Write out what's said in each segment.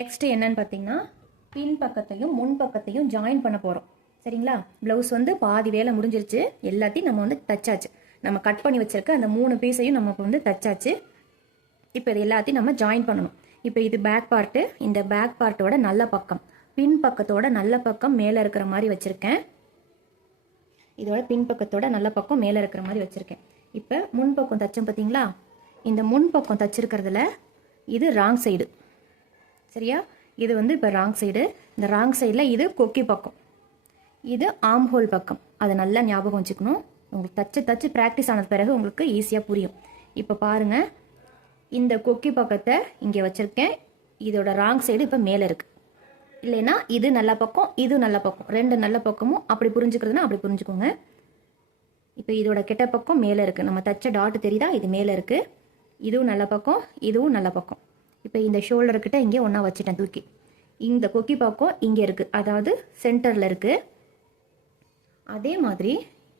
Next என்னன்னு பார்த்தீங்கன்னா பின் பக்கத்தையும் முன் பக்கத்தையும் ஜாயின் பண்ண போகிறோம். சரிங்களா? ப்ளவுஸ் வந்து பாதி வேலை முடிஞ்சிருச்சு. எல்லாத்தையும் நம்ம வந்து தச்சாச்சு. நம்ம கட் பண்ணி வச்சிருக்க அந்த 3 பீஸையும் நம்ம வந்து தச்சாச்சு. இப்போ இது எல்லாத்தையும் நம்ம ஜாயின் பண்ணணும். இப்போ இது பேக் பார்ட்டு. இந்த பேக் பார்ட்டோட நல்ல பக்கம், பின் பக்கத்தோட நல்ல பக்கம் மேலே இருக்கிற மாதிரி வச்சுருக்கேன். இதோட பின் பக்கத்தோட நல்ல பக்கம் மேலே இருக்கிற மாதிரி வச்சுருக்கேன். இப்போ முன் பக்கம் தச்சோம் பார்த்தீங்களா? இந்த முன் பக்கம் தச்சிருக்கிறதுல இது ராங் சைடு. சரியா? இது வந்து இப்போ ராங் சைடு. இந்த ராங் சைடில் இது கொக்கி பக்கம், இது ஆம் ஹோல் பக்கம். அதை நல்லா ஞாபகம் வச்சுக்கணும். உங்களுக்கு தச்சு ப்ராக்டிஸ் ஆனது பிறகு உங்களுக்கு ஈஸியாக புரியும். இப்போ பாருங்கள், இந்த கொக்கி பக்கத்தை இங்கே வச்சுருக்கேன். இதோட ராங் சைடு இப்போ மேலே இருக்குது. இல்லைன்னா இது நல்ல பக்கம், இது நல்ல பக்கம், ரெண்டு நல்ல பக்கமும் அப்படி புரிஞ்சுக்கிறதுனா அப்படி புரிஞ்சுக்கோங்க. இப்போ இதோட கெட்ட பக்கம் மேலே இருக்குது. நம்ம தச்ச டாட் தெரியுதா? இது மேலே இருக்குது. இதுவும் நல்ல பக்கம், இதுவும் நல்ல பக்கம். இப்போ இந்த ஷோல்டர்கிட்ட இங்கே ஒன்றா வச்சுட்டேன் தூக்கி. இந்த கொக்கி பக்கம் இங்கே இருக்குது, அதாவது சென்டரில் இருக்குது. அதே மாதிரி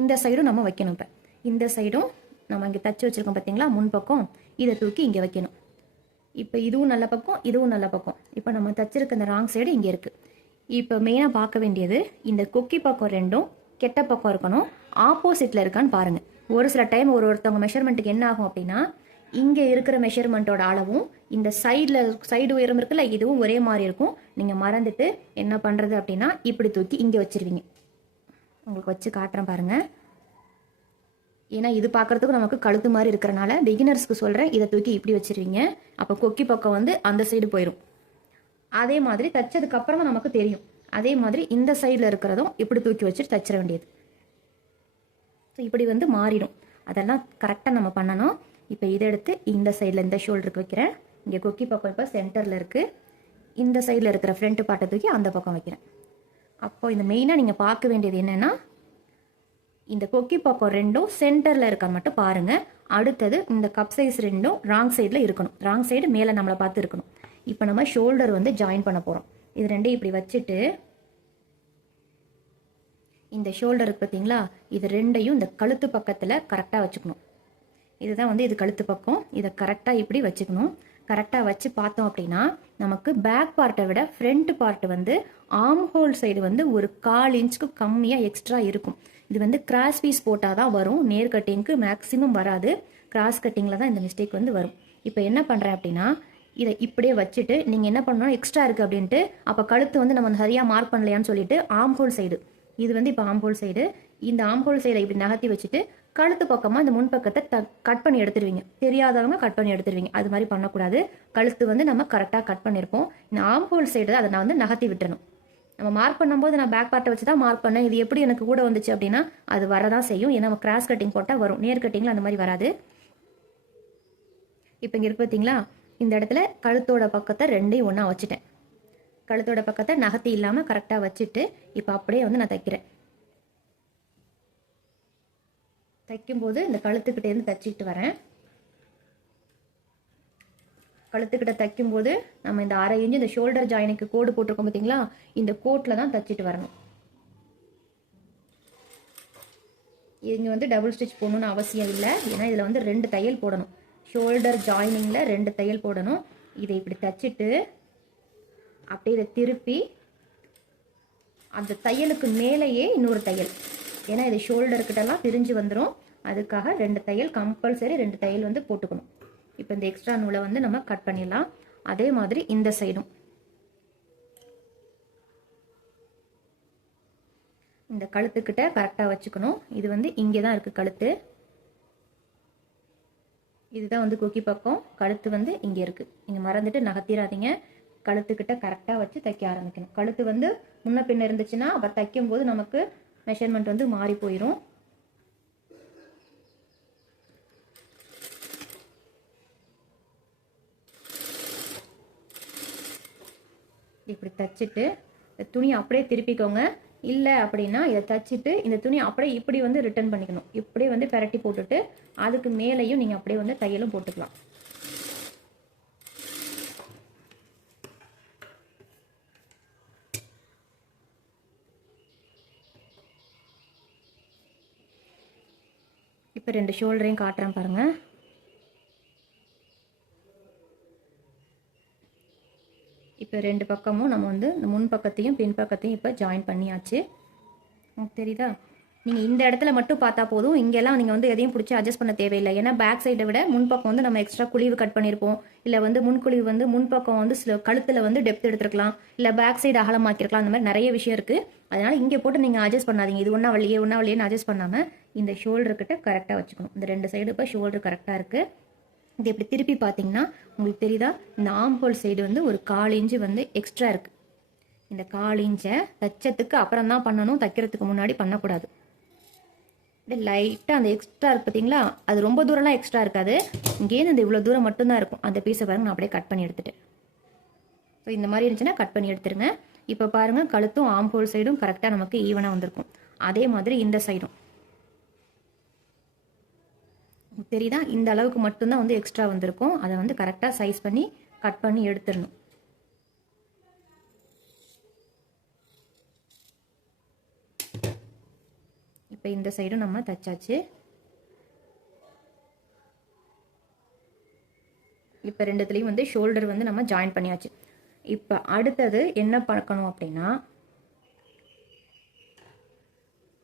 இந்த சைடும் நம்ம வைக்கணும். இப்போ இந்த சைடும் நம்ம இங்கே தச்சு வச்சுருக்கோம் பார்த்தீங்களா? முன்பக்கம் இதை தூக்கி இங்கே வைக்கணும். இப்போ இதுவும் நல்ல பக்கம், இதுவும் நல்ல பக்கம். இப்போ நம்ம தச்சிருக்க இந்த ராங் சைடு இங்கே இருக்குது. இப்போ மெயினாக பார்க்க வேண்டியது இந்த கொக்கி பக்கம் ரெண்டும் கெட்ட பக்கம் இருக்கணும், ஆப்போசிட்டில் இருக்கான்னு பாருங்கள். ஒரு சில டைம் ஒருத்தவங்க மெஷர்மெண்ட்டுக்கு என்ன ஆகும் அப்படின்னா, இங்கே இருக்கிற மெஷர்மெண்ட்டோட அளவும் இந்த சைடு உயரம் இருக்குல்ல, இதுவும் ஒரே மாதிரி இருக்கும். நீங்கள் மறந்துட்டு என்ன பண்ணுறது அப்படின்னா, இப்படி தூக்கி இங்கே வச்சுருவீங்க. உங்களுக்கு வச்சு காட்டுறேன் பாருங்கள். ஏன்னா இது பார்க்குறதுக்கு நமக்கு கழுத்து மாதிரி இருக்கிறனால பிகினர்ஸ்க்கு சொல்கிறேன், இதை தூக்கி இப்படி வச்சுருவீங்க. அப்போ கொக்கி பக்கம் வந்து அந்த சைடு போயிடும். அதே மாதிரி தைச்சதுக்கப்புறமா நமக்கு தெரியும். அதே மாதிரி இந்த சைடில் இருக்கிறதும் இப்படி தூக்கி வச்சுட்டு தச்சிட வேண்டியது. ஸோ இப்படி வந்து மாறிடும். அதெல்லாம் கரெக்டாக நம்ம பண்ணணும். இப்போ இதை எடுத்து இந்த சைடில் இந்த ஷோல்டருக்கு வைக்கிறேன். இங்கே கொக்கி பக்கம் இப்போ சென்டரில் இருக்குது. இந்த சைடில் இருக்கிற ஃப்ரண்ட் பார்ட்டை தூக்கி அந்த பக்கம் வைக்கிறேன். அப்போது இந்த மெயினாக நீங்கள் பார்க்க வேண்டியது என்னென்னா, இந்த கொக்கி பக்கம் ரெண்டும் சென்டரில் இருக்கான்னு மட்டும் பாருங்கள். அடுத்தது இந்த கப் சைஸ் ரெண்டும் ராங் சைடில் இருக்கணும். ராங் சைடு மேலே நம்மளை பார்த்து இருக்கணும். இப்போ நம்ம ஷோல்டர் வந்து ஜாயின் பண்ண போகிறோம். இது ரெண்டையும் இப்படி வச்சுட்டு இந்த ஷோல்டருக்கு பார்த்தீங்களா, இது ரெண்டையும் இந்த கழுத்து பக்கத்தில் கரெக்டாக வச்சுக்கணும். இதுதான் வந்து இது கழுத்து பக்கம். இதை கரெக்டாக இப்படி வச்சுக்கணும். கரெக்டாக வச்சு பார்த்தோம் அப்படின்னா நமக்கு பேக் பார்ட்டை விட ஃப்ரண்ட் பார்ட் வந்து ஆம் ஹோல் சைடு வந்து ஒரு 1/4 இன்ச்சுக்கு கம்மியாக எக்ஸ்ட்ரா இருக்கும். இது வந்து கிராஸ் பீஸ் போட்டால் தான் வரும். நேர் கட்டிங்க்கு மேக்ஸிமம் வராது. கிராஸ் கட்டிங்கில் தான் இந்த மிஸ்டேக் வந்து வரும். இப்போ என்ன பண்ணுறேன் அப்படின்னா, இதை இப்படியே வச்சுட்டு நீங்கள் என்ன பண்ணணும், எக்ஸ்ட்ரா இருக்குது அப்படின்ட்டு அப்போ கழுத்து வந்து நம்ம சரியாக மார்க் பண்ணலையான்னு சொல்லிட்டு ஆம் ஹோல் சைடு, இது வந்து இப்போ ஆம் ஹோல் சைடு, இந்த ஆம் ஹோல் சைடை இப்படி நகர்த்தி வச்சுட்டு கழுத்து பக்கமாக இந்த முன்பக்கத்தை கட் பண்ணி எடுத்துருவீங்க. தெரியாதவங்க கட் பண்ணி எடுத்துருவீங்க. அது மாதிரி பண்ணக்கூடாது. கழுத்து வந்து நம்ம கரெக்டாக கட் பண்ணியிருப்போம். இந்த ஆம் ஹோல் சைடு அதை நான் வந்து நகர்த்தி விட்டுறணும். நம்ம மார்க் பண்ணும்போது நான் பேக் பார்ட்டை வச்சு தான் மார்க் பண்ணேன். இது எப்படி எனக்கு கூட வந்துச்சு அப்படின்னா, அது வரதான் செய்யும். ஏன்னா நம்ம கிராஸ் கட்டிங் போட்டால் வரும். நேர் கட்டிங்கில் அந்த மாதிரி வராது. இப்போ இங்கே இருக்கு பார்த்தீங்களா, இந்த இடத்துல கழுத்தோட பக்கத்தை ரெண்டையும் ஒன்றா வச்சுட்டேன். கழுத்தோட பக்கத்தை நகர்த்தி இல்லாமல் கரெக்டாக வச்சுட்டு இப்போ அப்படியே வந்து நான் தைக்கிறேன். தைக்கும்போது இந்த கழுத்துக்கிட்டேருந்து தைச்சிட்டு வரேன். கழுத்துக்கிட்ட தைக்கும்போது நம்ம இந்த 1/2 இன்ச்சு இந்த ஷோல்டர் ஜாயினுக்கு கோடு போட்டிருக்கோம் பார்த்தீங்களா, இந்த கோட்டில் தான் தைச்சிட்டு வரணும். இங்கே வந்து டபுள் ஸ்டிச் போடணும்னு அவசியம் இல்லை. ஏன்னா இதில் வந்து 2 தையல் போடணும். ஷோல்டர் ஜாயினிங்கில் 2 தையல் போடணும். இதை இப்படி தைச்சிட்டு அப்படியே இதை திருப்பி அந்த தையலுக்கு மேலேயே இன்னொரு தையல். ஏன்னா இது ஷோல்டர்கிட்டலாம் பிரிஞ்சு வந்துடும். அதுக்காக 2 தையல் கம்பல்சரி 2 தையல் வந்து போட்டுக்கணும். இப்போ இந்த எக்ஸ்ட்ரா நூலை வந்து நம்ம கட் பண்ணிடலாம். அதே மாதிரி இந்த சைடும் இந்த கழுத்துக்கிட்ட கரெக்டாக வச்சுக்கணும். இது வந்து இங்கே தான் இருக்குது கழுத்து. இதுதான் வந்து கொக்கி பக்கம். கழுத்து வந்து இங்கே இருக்குது. நீங்கள் மறந்துட்டு நகர்த்திடாதீங்க. கழுத்துக்கிட்ட கரெக்டாக வச்சு தைக்க ஆரம்பிக்கணும். கழுத்து வந்து முன்ன பின்ன இருந்துச்சுன்னா அப்புறம் தைக்கும்போது நமக்கு மெஷர்மெண்ட் வந்து மாறி போயிடும். இப்படி தைச்சிட்டு துணி அப்படியே திருப்பிக்கோங்க. இல்லை அப்படின்னா இதை தைச்சிட்டு இந்த துணி அப்படியே இப்படி வந்து ரிட்டர்ன் பண்ணிக்கணும். இப்படியே வந்து பெரட்டி போட்டுட்டு அதுக்கு மேலேயும் நீங்கள் அப்படியே வந்து தையலும் போட்டுக்கலாம். இப்போ 2 ஷோல்டரையும் காட்டுறேன் பாருங்கள். இப்போ 2 பக்கமும் நம்ம வந்து இந்த முன் பக்கத்தையும் பின் பக்கத்தையும் இப்போ ஜாயின் பண்ணியாச்சு. உங்களுக்கு தெரியுதா? நீங்கள் இந்த இடத்துல மட்டும் பார்த்தா போதும். இங்கெல்லாம் நீங்கள் வந்து எதையும் பிடிச்சி அட்ஜஸ்ட் பண்ண தேவையில்லை. ஏன்னா பேக் சைடை விட முன்பக்கம் வந்து நம்ம எக்ஸ்ட்ரா குழிவு கட் பண்ணியிருப்போம். இல்லை வந்து முன்குழிவு வந்து முன்பக்கம் வந்து கழுத்தில் வந்து டெப்த் எடுத்துருக்கலாம். இல்லை பேக் சைடு அகலமாக்கிருக்கலாம். அந்த மாதிரி நிறைய விஷயம் இருக்குது. அதனால் இங்கே போட்டு நீங்கள் அட்ஜஸ்ட் பண்ணாதீங்க. இது ஒன்றா வழியேன்னு அட்ஜஸ்ட் பண்ணாமல் இந்த ஷோல்டர்கிட்ட கரெக்டாக வச்சுக்கணும். இந்த 2 சைடு இப்போ ஷோல்டர் கரெக்டாக இருக்குது. இது இப்படி திருப்பி பார்த்தீங்கன்னா உங்களுக்கு தெரியுதா? இந்த ஆம்போல் சைடு வந்து ஒரு 1/4 இன்ச்சு வந்து எக்ஸ்ட்ரா இருக்குது. இந்த 1/4 இன்ச்சை தச்சத்துக்கு அப்புறம் தான் பண்ணணும், தைக்கிறதுக்கு முன்னாடி பண்ணக்கூடாது. லைட்டாக அந்த எக்ஸ்ட்ரா இருக்குது பார்த்தீங்களா? அது ரொம்ப தூரம்லாம் எக்ஸ்ட்ரா இருக்காது. இங்கேருந்து இந்த இவ்வளோ தூரம் மட்டும்தான் இருக்கும். அந்த பீஸை பாருங்க, நான் அப்படியே கட் பண்ணி எடுத்துட்டேன். ஸோ இந்த மாதிரி இருந்துச்சுன்னா கட் பண்ணி எடுத்துருங்க. இப்போ பாருங்கள், கழுத்தும் ஆம்போல் சைடும் கரெக்டாக நமக்கு ஈவனாக வந்திருக்கும். அதே மாதிரி இந்த சைடும் தெரியுதா? இந்த அளவுக்கு மட்டும்தான் வந்து எக்ஸ்ட்ரா வந்திருக்கும். அதை வந்து கரெக்டாக சைஸ் பண்ணி கட் பண்ணி எடுத்துடணும். இப்போ இந்த சைடும் நம்ம தச்சாச்சு. இப்போ 2த்துலேயும் வந்து ஷோல்டர் வந்து நம்ம ஜாயின் பண்ணியாச்சு. இப்போ அடுத்தது என்ன பார்க்கணும் அப்படின்னா,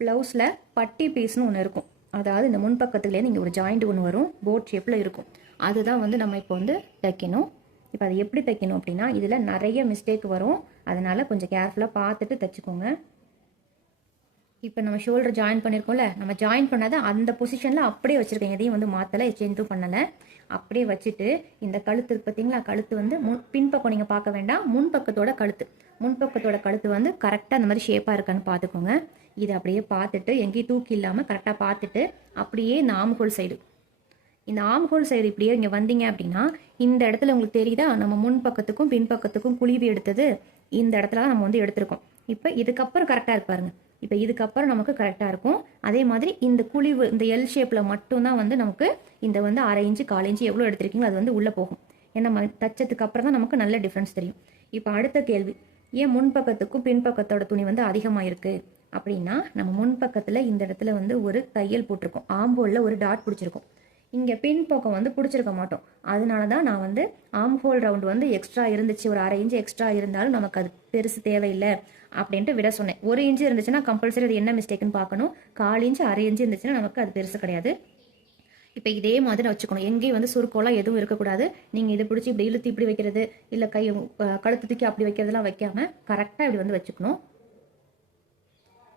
ப்ளவுஸில் பட்டி பீஸ்னு ஒன்று இருக்கும். அதாவது இந்த முன்பக்கத்துலேயே நீங்கள் ஒரு ஜாயிண்ட் ஒன்று வரும், போட் ஷேப்பில் இருக்கும். அதுதான் வந்து நம்ம இப்போ வந்து தைக்கணும். இப்போ அதை எப்படி தைக்கணும் அப்படின்னா, இதில் நிறைய மிஸ்டேக் வரும். அதனால் கொஞ்சம் கேர்ஃபுல்லாக பார்த்துட்டு தைச்சிக்கோங்க. இப்போ நம்ம ஷோல்டர் ஜாயின் பண்ணியிருக்கோம்ல, நம்ம ஜாயின் பண்ணதை அந்த பொசிஷனில் அப்படியே வச்சுருக்கேன். எதையும் வந்து மாற்றலை, சேஞ்சும் பண்ணலை. அப்படியே வச்சுட்டு இந்த கழுத்து பார்த்தீங்களா? கழுத்து வந்து பின்பக்கம் நீங்கள் பார்க்க வேண்டாம், முன்பக்கத்தோட கழுத்து வந்து கரெக்டாக அந்த மாதிரி ஷேப்பாக இருக்கான்னு பார்த்துக்கோங்க. இதை அப்படியே பார்த்துட்டு எங்கேயும் தூக்கி இல்லாமல் கரெக்டாக பார்த்துட்டு அப்படியே இந்த ஆம்ஹோல் சைடு இப்படியே இங்கே வந்தீங்க அப்படின்னா, இந்த இடத்துல உங்களுக்கு தெரியுதா? நம்ம முன்பக்கத்துக்கும் பின்பக்கத்துக்கும் குழிவு எடுத்தது இந்த இடத்துல தான் நம்ம வந்து எடுத்திருக்கோம். இப்போ இதுக்கப்புறம் கரெக்டாக இருப்பாருங்க. இப்போ இதுக்கப்புறம் நமக்கு கரெக்டாக இருக்கும். அதே மாதிரி இந்த குழிவு இந்த எல் ஷேப்பில் மட்டும்தான் வந்து நமக்கு இந்த வந்து 1/2 இன்ச்சு 1/4 இன்ச்சு எவ்வளோ எடுத்திருக்கீங்களோ அது வந்து உள்ளே போகும். ஏன்னா தச்சதுக்கு அப்புறம் தான் நமக்கு நல்ல டிஃப்ரென்ஸ் தெரியும். இப்போ அடுத்த கேள்வி, ஏன் முன்பக்கத்துக்கும் பின்பக்கத்தோட துணி வந்து அதிகமாக இருக்குது அப்படின்னா, நம்ம முன்பக்கத்தில் இந்த இடத்துல வந்து ஒரு தையல் போட்டிருக்கோம், ஆம்போலில் ஒரு டாட் பிடிச்சிருக்கோம். இங்கே பின்பக்கம் வந்து பிடிச்சிருக்க மாட்டோம். அதனால தான் நான் வந்து ஆம்ஹோல் ரவுண்டு வந்து எக்ஸ்ட்ரா இருந்துச்சு, ஒரு 1/2 இன்ச்சு எக்ஸ்ட்ரா இருந்தாலும் நமக்கு அது பெருசு தேவையில்லை அப்படின்ட்டு விட சொன்னேன். 1 இன்ச்சு இருந்துச்சுன்னா கம்பல்சரி அது என்ன மிஸ்டேக்குன்னு பார்க்கணும். 1/4 இன்ச்சு 1/2 இன்ச்சு இருந்துச்சுன்னா நமக்கு அது பெருசு கிடையாது. இப்போ இதே மாதிரி வச்சுக்கணும். எங்கேயும் வந்து சுருக்கோலாம் எதுவும் இருக்கக்கூடாது. நீங்கள் இதை பிடிச்சி இப்படி இழுத்து இப்படி வைக்கிறது, இல்லை கை கழுத்து தூக்கி அப்படி வைக்கிறதுலாம் வைக்காமல் கரெக்டாக இப்படி வந்து வச்சுக்கணும்.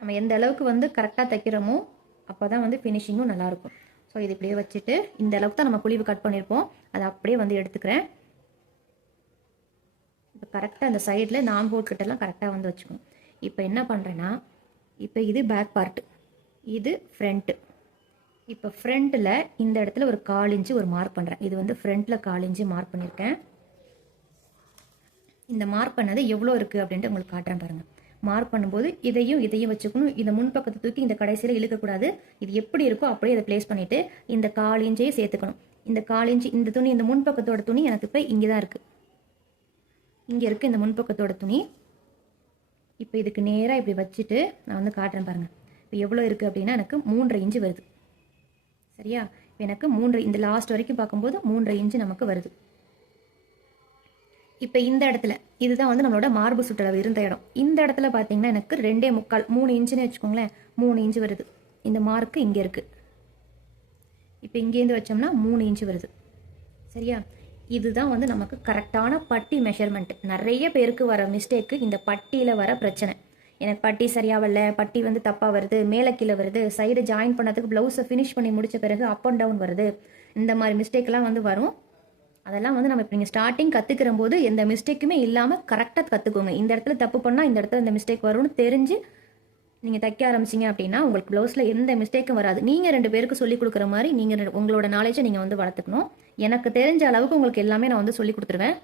நம்ம எந்த அளவுக்கு வந்து கரெக்டாக தைக்கிறோமோ அப்போ தான் வந்து ஃபினிஷிங்கும் நல்லாயிருக்கும். ஸோ இது இப்படியே வச்சுட்டு இந்த அளவுக்கு தான் நம்ம குழிவு கட் பண்ணியிருப்போம், அதை அப்படியே வந்து எடுத்துக்கிறேன். இப்போ கரெக்டாக அந்த சைடில் இந்த ஆம்போல் கிட்டலாம் கரெக்டாக வந்து வச்சுக்கணும். இப்போ என்ன பண்ணுறேன்னா, இப்போ இது பேக் பார்ட்டு, இது ஃப்ரண்ட்டு. இப்போ ஃப்ரண்ட்டில் இந்த இடத்துல ஒரு 1/4 இன்ச்சு ஒரு மார்க் பண்ணுறேன். இது வந்து ஃப்ரண்ட்டில் 1/4 இன்ச்சு மார்க் பண்ணியிருக்கேன். இந்த மார்க் பண்ணது எவ்வளோ இருக்குது அப்படின்ட்டு உங்களுக்கு காட்டுறேன் பாருங்கள். மார்க் பண்ணும்போது இதையும் வச்சுக்கணும். இந்த முன்பக்கத்தை தூக்கி இந்த கடைசியில் இழுக்கக்கூடாது. இது எப்படி இருக்கோ அப்படியே அதை பிளேஸ் பண்ணிவிட்டு இந்த 1/4 இன்ச்சையும் சேர்த்துக்கணும். இந்த 1/4 இன்ச்சு இந்த துணி, இந்த முன்பக்கத்தோட துணி எனக்கு இப்போ இங்கே தான் இருக்குது, இங்கே இருக்குது இந்த முன்பக்கத்தோட துணி. இப்போ இதுக்கு நேராக இப்படி வச்சுட்டு நான் வந்து காட்டுறேன் பாருங்கள். இப்போ எவ்வளோ இருக்குது அப்படின்னா எனக்கு 3.5 இன்ச்சு வருது. சரியா? இப்போ எனக்கு 3 இந்த லாஸ்ட் வரைக்கும் பார்க்கும்போது 3.5 இன்ச்சு நமக்கு வருது. இப்போ இந்த இடத்துல இதுதான் வந்து நம்மளோட மார்பு சுற்றளவு இருந்த இடம். இந்த இடத்துல பார்த்தீங்கன்னா எனக்கு 2.25 3 இன்ச்சுன்னு வச்சுக்கோங்களேன். 3 இன்ச்சு வருது. இந்த மார்க்கு இங்கே இருக்குது. இப்போ இங்கேருந்து வச்சோம்னா 3 இன்ச்சு வருது. சரியா? இதுதான் வந்து நமக்கு கரெக்டான பட்டி மெஷர்மெண்ட். நிறைய பேருக்கு வர மிஸ்டேக்கு இந்த பட்டியில் வர பிரச்சனை. எனக்கு பட்டி சரியாக வரல, பட்டி வந்து தப்பாக வருது, மேலே கீழே வருது, சைடு ஜாயின் பண்ணதுக்கு ப்ளவுஸை ஃபினிஷ் பண்ணி முடித்த பிறகு அப் அண்ட் டவுன் வருது, இந்த மாதிரி மிஸ்டேக்லாம் வந்து வரும். அதெல்லாம் வந்து நம்ம இப்போ நீங்கள் ஸ்டார்டிங் கற்றுக்கிற போது எந்த மிஸ்டேக்குமே இல்லாமல் கரெக்டாக கற்றுக்கோங்க. இந்த இடத்துல தப்பு பண்ணால் இந்த இடத்துல இந்த மிஸ்டேக் வரும்னு தெரிஞ்சு நீங்கள் தைக்க ஆரம்பிச்சிங்க அப்படின்னா உங்களுக்கு ப்ளவுஸில் எந்த மிஸ்டேக்கும் வராது. நீங்கள் 2 பேருக்கு சொல்லிக் கொடுக்குற மாதிரி நீங்கள் உங்களோட நாலேஜை நீங்கள் வந்து வளர்த்துக்கணும். எனக்கு தெரிஞ்ச அளவுக்கு உங்களுக்கு எல்லாமே நான் வந்து சொல்லி கொடுத்துருவேன்.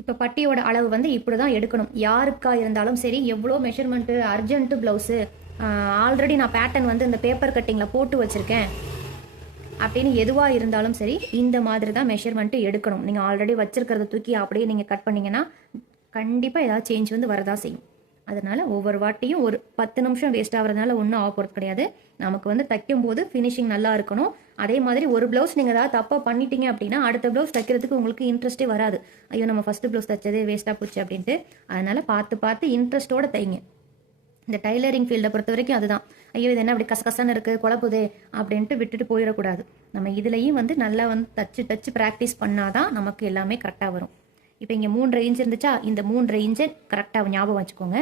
இப்போ பட்டியோட அளவு வந்து இப்படி தான் எடுக்கணும். யாருக்கா இருந்தாலும் சரி, எவ்வளோ மெஷர்மெண்ட்டு அர்ஜென்ட்டு ப்ளவுஸு, ஆல்ரெடி நான் பேட்டர்ன் வந்து இந்த பேப்பர் கட்டிங்கில் போட்டு வச்சுருக்கேன் அப்படின்னு எதுவாக இருந்தாலும் சரி, இந்த மாதிரி தான் மெஷர்மெண்ட்டு எடுக்கணும். நீங்கள் ஆல்ரெடி வச்சுருக்கிறத தூக்கி அப்படியே நீங்கள் கட் பண்ணிங்கன்னா கண்டிப்பாக ஏதாவது சேஞ்ச் வந்து வரதா செய்யும். அதனால ஒவ்வொரு வாட்டியும் ஒரு 10 நிமிஷம் வேஸ்ட் ஆகிறதுனால ஒன்றும் ஆக போகிறது கிடையாது. நமக்கு வந்து தைக்கும் போது ஃபினிஷிங் நல்லா இருக்கணும். அதே மாதிரி ஒரு ப்ளவுஸ் நீங்கள் ஏதாவது தப்பாக பண்ணிட்டீங்க அப்படின்னா அடுத்த ப்ளவுஸ் தைக்கிறதுக்கு உங்களுக்கு இன்ட்ரெஸ்ட்டே வராது. ஐயோ நம்ம ஃபஸ்ட்டு ப்ளவுஸ் தைச்சதே வேஸ்ட்டாக போச்சு அப்படின்ட்டு. அதனால் பார்த்து இன்ட்ரெஸ்ட்டோட தைங்க. இந்த டைலரிங் ஃபீல்டை பொறுத்த வரைக்கும் அதுதான். ஐயோ இது என்ன அப்படி கசகசன்னு இருக்குது குழப்புதே அப்படின்ட்டு விட்டுட்டு போயிடக்கூடாது. நம்ம இதுலேயும் வந்து நல்லா வந்து தச்சு ப்ராக்டிஸ் பண்ணாதான் நமக்கு எல்லாமே கரெக்டாக வரும். இப்போ இங்கே 3.5 இன்ச் இருந்துச்சா, இந்த 3.5 இன்ச்சை கரெக்டாக ஞாபகம் வச்சுக்கோங்க.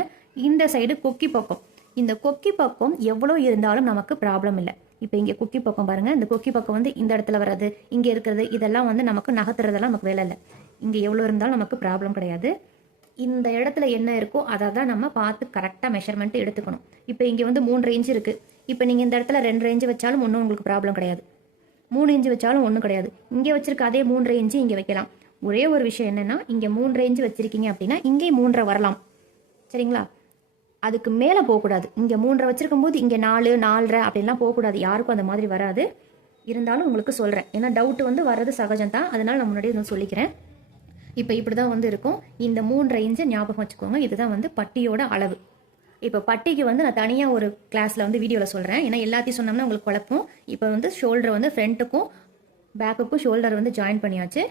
இந்த சைடு கொக்கி பக்கம், இந்த கொக்கி பக்கம் எவ்வளோ இருந்தாலும் நமக்கு ப்ராப்ளம் இல்லை. இப்போ இங்கே கொக்கி பக்கம் பாருங்கள், இந்த கொக்கி பக்கம் வந்து இந்த இடத்துல வர்றது, இங்கே இருக்கிறது, இதெல்லாம் வந்து நமக்கு நகர்த்துறதெல்லாம் நமக்கு வேலை இல்லை. இங்கே எவ்வளோ இருந்தாலும் நமக்கு ப்ராப்ளம் கிடையாது. இந்த இடத்துல என்ன இருக்கோ அதை தான் நம்ம பார்த்து கரெக்டாக மெஷர்மெண்ட் எடுத்துக்கணும். இப்போ இங்கே வந்து 3.5 இன்ச் இருக்குது. இப்போ நீங்கள் இந்த இடத்துல 2.5 இன்ச் வச்சாலும் ஒன்றும் உங்களுக்கு ப்ராப்ளம் கிடையாது. 3 இன்ச் வச்சாலும் ஒன்றும் கிடையாது. இங்கே வச்சிருக்க அதே 3.5 இன்ச்சு இங்கே வைக்கலாம். ஒரே ஒரு விஷயம் என்னென்னா, இங்கே 3.5 இன்ச் வச்சுருக்கீங்க அப்படின்னா இங்கே 3.5 வரலாம். சரிங்களா? அதுக்கு மேலே போகக்கூடாது. இங்கே 3.5 வச்சிருக்கும் போது இங்கே 4, 4.5 அப்படின்லாம் போகக்கூடாது. யாருக்கும் அந்த மாதிரி வராது. இருந்தாலும் உங்களுக்கு சொல்கிறேன், ஏன்னா டவுட்டு வந்து வர்றது சகஜம் தான். அதனால் நான் முன்னாடியே வந்து சொல்லிக்கிறேன். இப்போ இப்படி தான் வந்து இருக்கும். இந்த 3.5 இன்ச்சை ஞாபகம் வச்சுக்கோங்க. இதுதான் வந்து பட்டியோட அளவு. இப்போ பட்டிக்கு வந்து நான் தனியாக ஒரு கிளாஸில் வந்து வீடியோவில் சொல்கிறேன். ஏன்னா எல்லாத்தையும் சொன்னோம்னா உங்களுக்கு குழப்பம். இப்போ வந்து ஷோல்டர் வந்து ஃப்ரண்ட்டுக்கும் பேக்குக்கும் ஷோல்டர் வந்து ஜாயின் பண்ணியாச்சு.